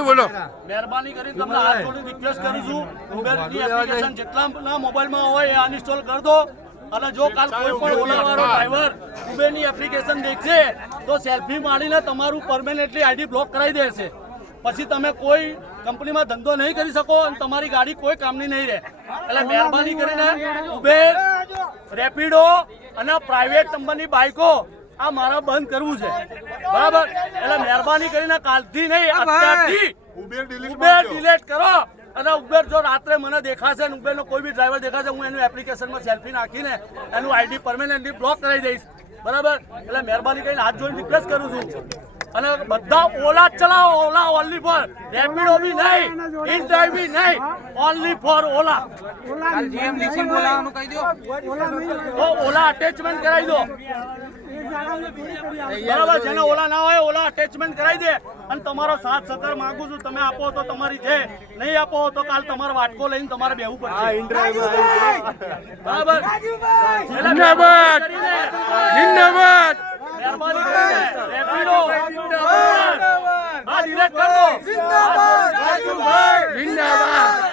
ભાઈ બોલો. મહેરબાની કરીને તમને હાથ જોડી રિક્વેસ્ટ કરું છું, ઉબેરની એપ્લિકેશન જેટલા મોબાઈલમાં હોય એ અનઇન્સ્ટોલ કરી દો. અને જો કાલ કોઈ પણ ઓલાવાળો ડ્રાઈવર ઉબેરની એપ્લિકેશન દેખશે તો સેલ્ફી મારીને તમારું પરમેનન્ટલી આઈડી બ્લોક કરાવી દેશે. પછી તમે કોઈ કંપનીમાં ધંધો નહીં કરી શકો અને તમારી ગાડી કોઈ કામની નહીં રહે. એટલે મહેરબાની કરીને ઉબેર, રેપિડો અને પ્રાઇવેટ નંબરની બાઇકો આ મારા બંધ કરવું છે, બરાબર? એટલે મહેરબાની કરીને કાલથી નહીં, અત્યારથી ઉબેર ડિલીટ કરો. અને ઉબેર જો રાત્રે મને દેખાશે ને ઉબેરનો કોઈ બી ડ્રાઈવર દેખાશે, હું એનું એપ્લિકેશનમાં સેલ્ફી નાખીને એનું આઈડી પરમેનન્ટલી બ્લોક કરાવી દઈશ, બરાબર? એટલે મહેરબાની કરીને હાથ જોઈને રિક્વેસ્ટ કરું છું. અને બધા ઓલા જ ચલાવો, ઓલા ઓનલી ફોર, રેપિડો બી નહીં, ઇન ડ્રાઈવ બી નહીં, ઓનલી ફોર ઓલા. તો ઓલા અટેચમેન્ટ કરાવી દો, બરાબર? જેને ઓલા ના હોય ઓલા અટેચમેન્ટ કરાવી દે. અને તમારો સાથ સહકાર માંગુ છું, તમે આપો તો તમારી છે, નહીં આપો તો કાલ તમારો વાટકો લઈને તમારે બેહવું પડશે, બરાબર? જિંદાબાદ જિંદાબાદ. મહેરબાની કરીને રેપિડો આ ડિલીટ કરી દો. જિંદાબાદ.